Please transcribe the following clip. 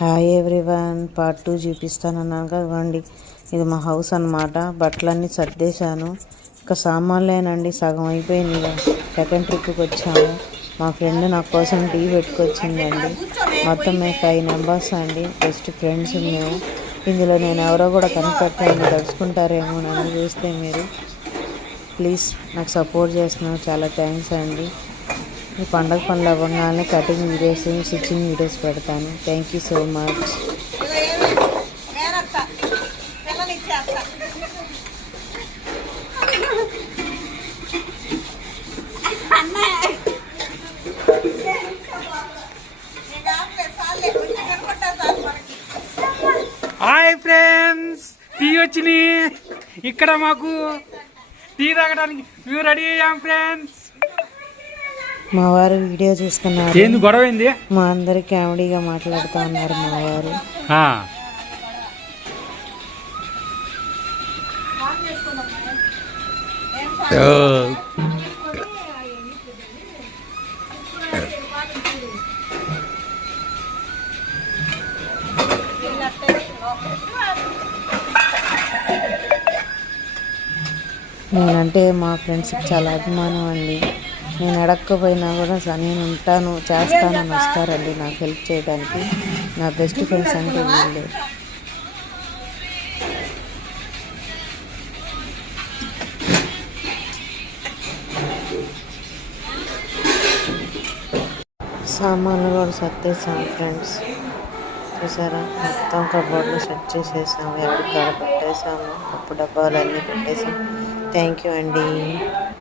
Hi everyone, part 2 చూపిస్తానన్నాను కదండి. ఇది మా హౌస్ అన్నమాట. బట్టలన్నీ సర్దేశాను. ఇంకా సామాన్లేనండి, సగం అయిపోయింది. సెకండ్ ట్రిప్కి వచ్చాము. మా ఫ్రెండ్ నా కోసం టీ పెట్టుకొచ్చిందండి. మొత్తం మేము 5 మెంబర్స్ అండి, బెస్ట్ ఫ్రెండ్స్ మేము. ఇందులో నేను ఎవరో కూడా కనిపెట్టాను, తడుచుకుంటారేమో నన్ను చూస్తే. మీరు ప్లీజ్ నాకు సపోర్ట్ చేస్తున్నాను, చాలా థ్యాంక్స్ అండి. ఈ పండగ పనులు అవ్వగానే కటింగ్ వీడియోస్, స్టిచ్చింగ్ వీడియోస్ పెడతాను. Thank you so much. Hi friends, tea వచ్చినాయి. ఇక్కడ మాకు టీ తాగడానికి మేము రెడీ అయ్యాం ఫ్రెండ్స్. మా వారు వీడియో చూస్తున్నారు. ఏంది గొడవ అయింది? మా అందరు కామెడీగా మాట్లాడుతూ ఉన్నారు మా వారు. నేనంటే మా ఫ్రెండ్స్కి చాలా అభిమానం అండి. నేను అడగకపోయినా కూడా నేను ఉంటాను, చేస్తానని వస్తారండి నాకు హెల్ప్ చేయడానికి. నా బెస్ట్ ఫ్రెండ్స్ అంటే వీళ్ళే. సామాన్లు కూడా సర్దేశాం ఫ్రెండ్స్. చూసారా, మొత్తం కబోర్డ్లో సెట్ చేసేసాము, ఎక్కడికాడ పెట్టేసాము, కప్పు డబ్బాలు అన్నీ పెట్టేసాము. థ్యాంక్ యూ అండి.